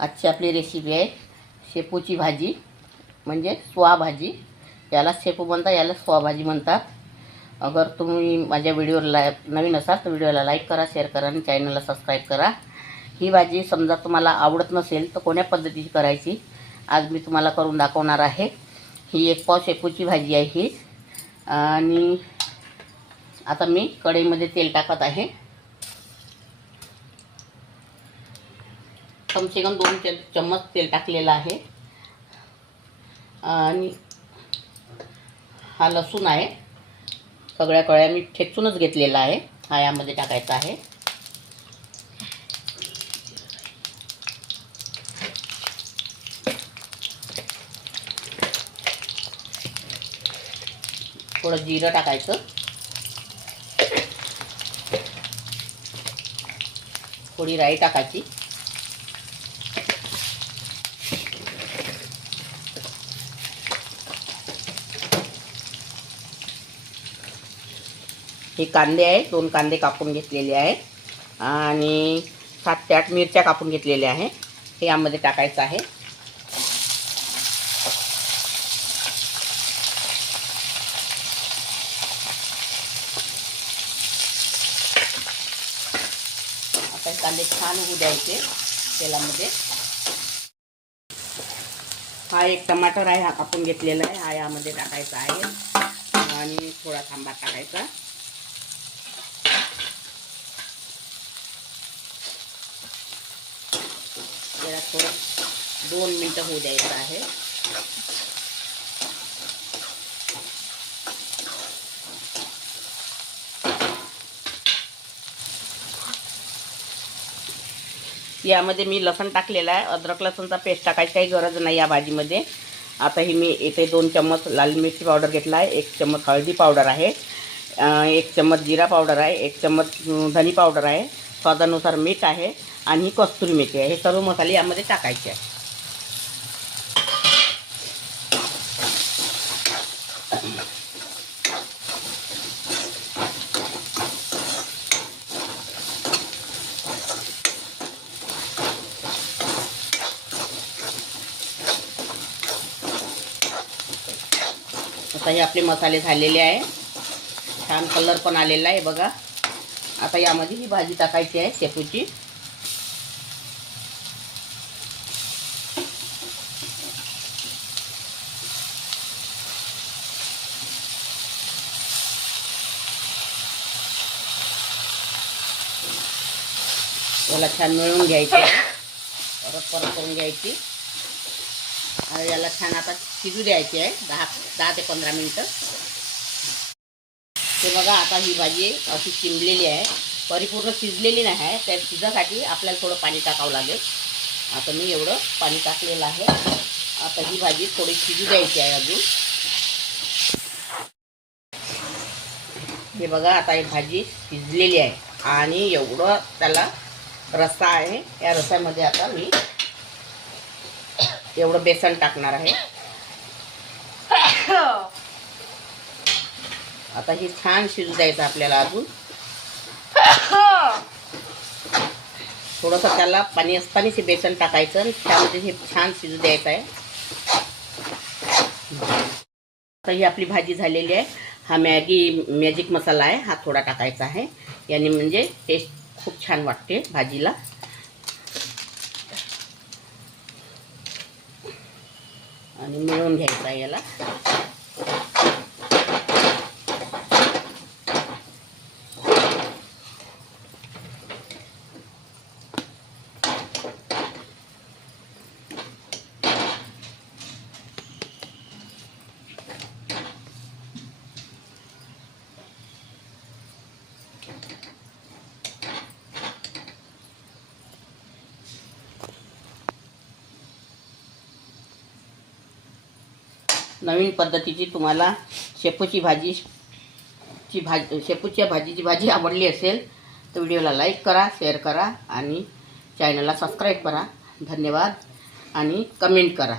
आजची आपली रेसिपी आहे शेपूची भाजी म्हणजे स्वा भाजी. याला शेपू म्हणतात याला स्वा भाजी म्हणतात. अगर तुम्ही माझ्या व्हिडिओला नवीन असाल तर व्हिडिओला लाईक करा शेअर करा आणि चॅनलला सबस्क्राईब करा. ही भाजी समजा तुम्हाला आवडत नसेल तर कोण्या पद्धतीची करायची आज मी तुम्हाला करून दाखवणार आहे. ही एक पाव शेपूची भाजी आहे ही. आणि आता मी कढईमध्ये तेल टाकत आहे. कमसे कम दोन च चम्मच तेल टाकलेलं आहे. आणि हा लसूण आहे. सगळ्या कळ्या मी ठेचूनच घेतलेला आहे. हा यामध्ये टाकायचा आहे. थोडं जिरं टाकायचं. थोडी राई टाकायची. हे कांदे आहे दोन कांदे कापून घेतलेले आहे आणि सात ते आठ मिरच्या कापून घेतलेल्या आहे हे यामध्ये टाकायचं आहे. आता कांदे छान उगू द्यायचे तेलामध्ये. हा एक टमाटर आहे हा कापून घेतलेला आहे. हा यामध्ये टाकायचा आहे. आणि थोडा थांबा टाकायचा. त्याला दोन मिनटं होऊ द्यायचं आहे. यामध्ये मी लसण टाकलेला आहे. अद्रक लसणचा पेस्ट टाकायची काही गरज नाही या भाजीमध्ये. आता ही मी येथे दोन चम्मच लाल मिरची पावडर घेतला आहे. एक चम्मच हळदी पावडर आहे. एक चम्मच जिरा पावडर आहे. एक चम्मच धनी पावडर आहे. स्वादानुसार मीठ आहे. आणि ही कस्तुरी मेथी आहे. हे सर्व मसाले यामध्ये टाकायचे आहे आता हे आपले मसाले झालेले आहे. छान कलर पण आलेला आहे बघा. आता यामध्ये ही भाजी टाकायची आहे शेपूची. याला छान मिळवून घ्यायची. आहे. परत परत करून घ्यायची. आणि याला छान आता शिजू द्यायची आहे. दहा दहा ते पंधरा मिनटं. ते बघा आता ही भाजी अशी चिमलेली आहे. परिपूर्ण शिजलेली नाही आहे. त्या शिजासाठी आपल्याला थोडं पाणी टाकावं लागेल. आता मी एवढं पाणी टाकलेलं आहे. आता ही भाजी थोडी शिजू द्यायची आहे अजून. हे बघा आता ही भाजी शिजलेली आहे. आणि एवढं त्याला रस्सा आहे. या रस्स्यामध्ये आता मी एवढं बेसन टाकणार आहे. आता ही छान शिजू द्यायचं आपल्याला अजून. थोडंसं त्याला पाणी असतानाच हे बेसन टाकायचं आणि त्यामध्ये हे छान शिजू द्यायचं आहे. आता ही आपली भाजी झालेली आहे. हा मॅगी मॅजिक मसाला आहे. हा थोडा टाकायचा आहे. याने म्हणजे टेस्ट खूप छान वाटते भाजीला. आणि मिळवून घ्यायचा याला. नवीन पद्धतीची तुम्हाला शेपूची भाजी ची भाजी शेपूच्या भाजीची भाजी आवडली असेल तर व्हिडिओला लाईक करा शेअर करा आणि चॅनलला सबस्क्राईब करा. धन्यवाद आणि कमेंट करा.